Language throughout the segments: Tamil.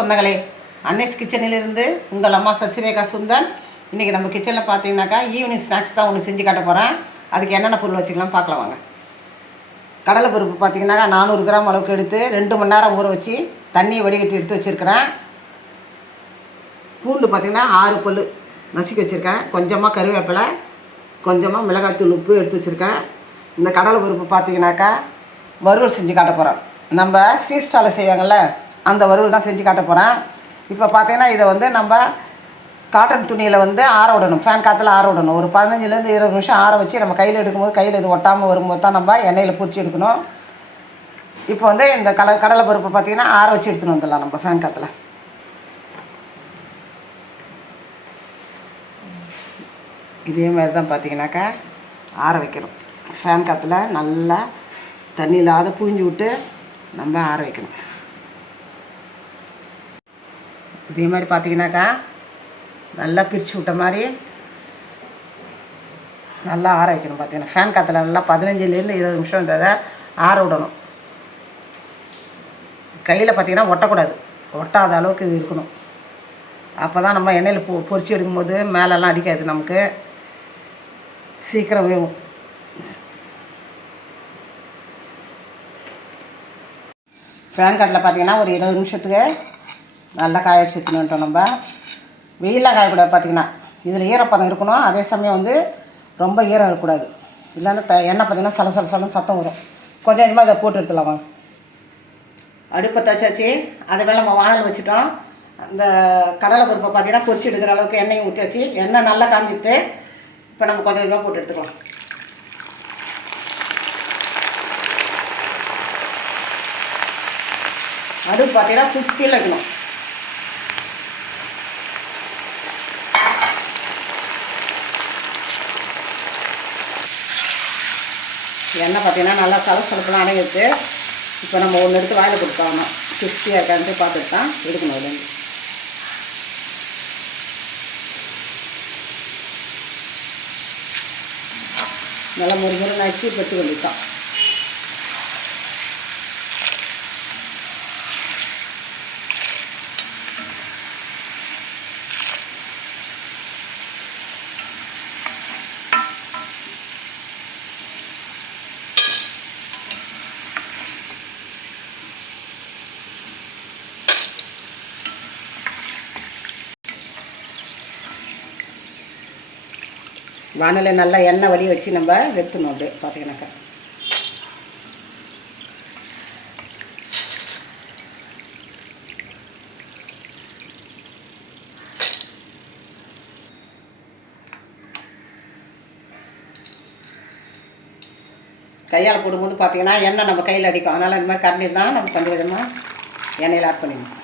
சொந்தங்களே, அன்னைஸ் கிச்சனிலிருந்து உங்கள் அம்மா சசிரேகா சுந்தர். இன்றைக்கி நம்ம கிச்சனில் பார்த்தீங்கன்னாக்கா ஈவினிங் ஸ்நாக்ஸ் தான் ஒன்று செஞ்சு காட்ட போகிறேன். அதுக்கு என்னென்ன பொருள் வச்சுக்கலாம் பார்க்கலாம் வாங்க. கடலை பருப்பு பார்த்தீங்கன்னாக்கா 400 கிராம் அளவுக்கு எடுத்து 2 மணி நேரம் ஊற வச்சு தண்ணியை வடிகட்டி எடுத்து வச்சுருக்கிறேன். பூண்டு பார்த்திங்கன்னா 6 பல் நசுக்கி வச்சுருக்கேன். கொஞ்சமாக கருவேப்பிலை, கொஞ்சமாக மிளகாய்த்தூள், உப்பு எடுத்து வச்சுருக்கேன். இந்த கடலை பருப்பு பார்த்திங்கனாக்கா வறுவல் செஞ்சு காட்ட போகிறேன். நம்ம ஸ்வீட் ஸ்டாலில் செய்வாங்கள்ல, அந்த வறுவல் தான் செஞ்சு காட்ட போகிறேன். இப்போ பார்த்திங்கன்னா இதை வந்து நம்ம காட்டன் துணியில் வந்து ஆற விடணும். ஃபேன் காற்றுல ஆற விடணும். ஒரு 15லேருந்து 20 நிமிஷம் ஆற வச்சு நம்ம கையில் எடுக்கும்போது கையில் இது ஒட்டாமல் வரும்போது தான் நம்ம எண்ணெயில் பொரிச்சு எடுக்கணும். இப்போ வந்து இந்த கடலை பருப்பு பார்த்திங்கன்னா ஆற வச்சு எடுத்துன்னு வந்துடலாம் நம்ம ஃபேன் காற்றுல. இதே மாதிரி தான் பார்த்திங்கனாக்கா ஆற வைக்கணும். ஃபேன் காற்றுல நல்லா தண்ணி இல்லாத புழிஞ்சு விட்டு நம்ம ஆற வைக்கணும். இதே மாதிரி பார்த்திங்கனாக்கா நல்லா பிரித்து விட்ட மாதிரி நல்லா ஆற வைக்கணும். பார்த்திங்கன்னா ஃபேன் காற்றுல நல்லா 15லேருந்து 20 நிமிஷம் இந்த ஆற விடணும். கையில் பார்த்திங்கன்னா ஒட்டக்கூடாது, ஒட்டாத அளவுக்கு இது இருக்கணும். அப்போ தான் நம்ம எண்ணெயில் பொரிச்சு எடுக்கும்போது மேலெல்லாம் அடிக்காது, நமக்கு சீக்கிரம் வேகும். ஃபேன் காட்டில் பார்த்திங்கன்னா ஒரு 20 நிமிஷத்துக்கு நல்லா காய வச்சு எடுத்துன்னு நம்ம. வெயிலாக காயக்கூடாது. பார்த்திங்கன்னா இதில் ஈரப்பதம் இருக்கணும். அதே சமயம் வந்து ரொம்ப ஈரம் இருக்கக்கூடாது. இல்லைன்னா எண்ணெய் பார்த்திங்கன்னா சலசலன்னு சத்தம் வரும். கொஞ்சம் கொஞ்சமாக இதை போட்டு எடுத்துலாம் வாங்க. அடுப்பை தச்சாச்சு. அதை மேலே நம்ம வானல் வச்சுட்டோம். அந்த கடலை பருப்பை பார்த்திங்கன்னா பொரிச்சு எடுக்கிற அளவுக்கு எண்ணெயை ஊற்றி வச்சு எண்ணெய் நல்லா காஞ்சிட்டு இப்போ நம்ம கொஞ்சம் கொஞ்சமாக போட்டு எடுத்துக்கலாம். அடுப்பு பார்த்திங்கன்னா ஃபுல் ஸ்பீடில் வைக்கணும். எண்ணெய் பார்த்திங்கன்னா நல்லா சலசலப்பெல்லாம் அடங்கிடுது. இப்போ நம்ம ஒன்று எடுத்து வாயில் கொடுத்தாகணும். கிறிஸ்பியாக இருக்கான்ட்டு பார்த்துட்டு தான் எடுக்கணும். அதுலேருந்து நல்லா முறை நச்சு பெற்று வந்துட்டோம். வானலை நல்லா எண்ணெய் வடி வச்சு நம்ம எடுத்துடணும். அப்படியே பார்த்தீங்கன்னாக்கா கையால் போடும்போது பார்த்திங்கன்னா எண்ணெய் நம்ம கையில் அடிக்கும். அதனால் இந்த மாதிரி கரண்டி தான் நம்ம கொஞ்சம் கொஞ்சமாக எண்ணெயில் ஆட் பண்ணிடணும்.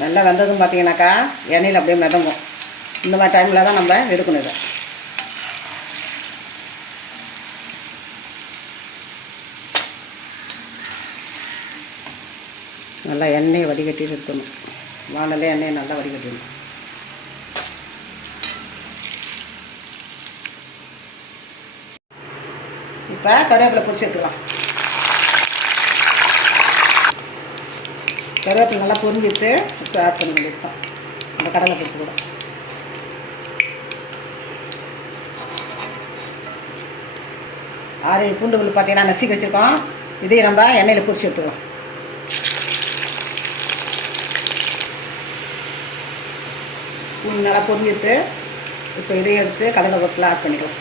நல்லா வெந்ததும் பார்த்திங்கனாக்கா எண்ணெயில் அப்படியே மிதங்கும். இந்த மாதிரி டைமில் தான் நம்ம எடுக்கணும். இதை நல்லா எண்ணெயை வடிகட்டி எடுத்துணும். வானலே எண்ணெயை நல்லா வடிகட்டணும். இப்போ கருவேப்பிலை பொரிச்சு எடுத்துக்கலாம். கருவேப்பிலை நல்லா பொரிஞ்சிட்டு இப்போ ஆட் பண்ணி வேண்டியதுதான் அந்த கடலை பருப்பு கூட. ஆறு பூண்டு புல் பார்த்திங்கன்னா நசுக்கி வச்சுருக்கோம். இதையும் நம்ம எண்ணெயில் பொரிச்சு எடுத்துக்கலாம். பூண்டு நல்லா பொரிஞ்சிட்டு இப்போ இதையும் எடுத்து கடலை பருப்பில் ஆட் பண்ணிக்கலாம்.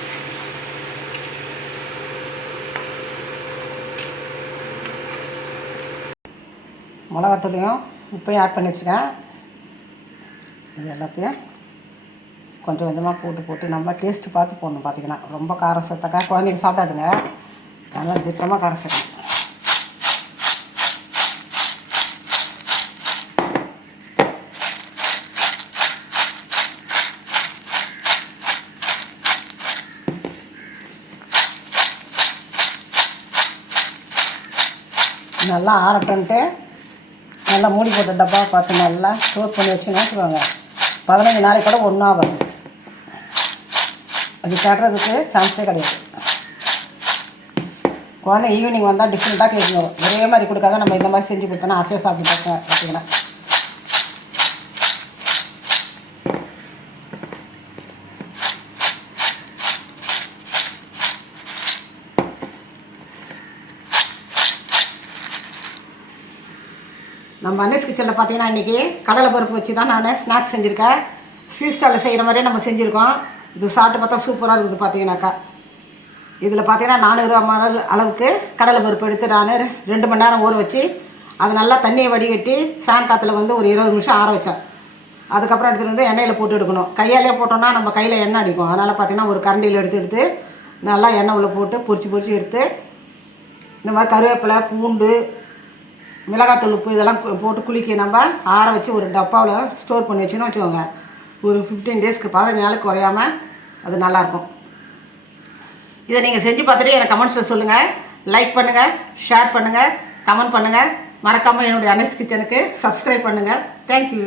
மிளகாத்தூளையும் உப்பையும் ஆட் பண்ணி வச்சுக்கேன். இது எல்லாத்தையும் கொஞ்சம் கொஞ்சமாக போட்டு நம்ம டேஸ்ட்டு பார்த்து போடணும். பார்த்திங்கன்னா ரொம்ப காரம் சேர்த்தாக்கா குழந்தைங்க சாப்பிடாதுங்க. நல்லா திட்டமாக காரம் சேர்க்கணும். நல்லா ஆறட்டுன்ட்டு நல்லா மூடி போட்ட டப்பா பார்த்து நல்லா ஸ்டோர் பண்ணி வச்சுன்னு வச்சுக்கோங்க. 15 நாளைக்கு கூட ஒன்றும் ஆகாது. அது கட்டுறதுக்கு சான்ஸே கிடையாது. குழந்தை ஈவினிங் வந்தால் டிஃப்ரெண்ட்டாக கேட்கணும். ஒரே மாதிரி கொடுக்காத நம்ம இந்த மாதிரி செஞ்சு கொடுத்தோன்னா ஆசையாக சாப்பிட்டு பார்த்தீங்கன்னா. நம்ம அன்னஸ் கிச்சனில் பார்த்தீங்கன்னா இன்றைக்கி கடலை பருப்பு வச்சு தான் நான் ஸ்நாக்ஸ் செஞ்சுருக்கேன். ஸ்வீட் ஸ்டாலில் செய்கிற மாதிரியே நம்ம செஞ்சுருக்கோம். இது சாப்பிட்டு பார்த்தா சூப்பராக இருக்குது. பார்த்தீங்கன்னாக்கா இதில் பார்த்தீங்கன்னா 400 ml அளவுக்கு கடலை பருப்பு எடுத்து நான் 2 மணி நேரம் ஊற வச்சு அது நல்லா தண்ணியை வடிகட்டி ஃபேன் காற்றுல வந்து ஒரு 20 நிமிஷம் ஆற வச்சேன். அதுக்கப்புறம் எடுத்துகிட்டு வந்து எண்ணெயில் போட்டு எடுக்கணும். கையாலே போட்டோம்னா நம்ம கையில் எண்ணெய் அடிக்கும். அதனால் பார்த்தீங்கன்னா ஒரு கரண்டியில் எடுத்து நல்லா எண்ணெய் உள்ளே போட்டு பொரிச்சு எடுத்து இந்த மாதிரி கருவேப்பிலை, பூண்டு, மிளகாத்தூள், உப்பு இதெல்லாம் போட்டு குலுக்கி நம்ம ஆற வச்சு ஒரு டப்பாவில் ஸ்டோர் பண்ணி வச்சுன்னு வச்சுக்கோங்க. ஒரு 15 டேஸ்க்கு 15 நாளுக்கு குறையாமல் அது நல்லாயிருக்கும். இதை நீங்கள் செஞ்சு பார்த்துட்டு எனக்கு கமெண்ட்ஸில் சொல்லுங்கள். லைக் பண்ணுங்கள், ஷேர் பண்ணுங்கள், கமெண்ட் பண்ணுங்கள். மறக்காமல் என்னுடைய அன்னஸ் கிச்சனுக்கு சப்ஸ்கிரைப் பண்ணுங்கள். தேங்க்யூ.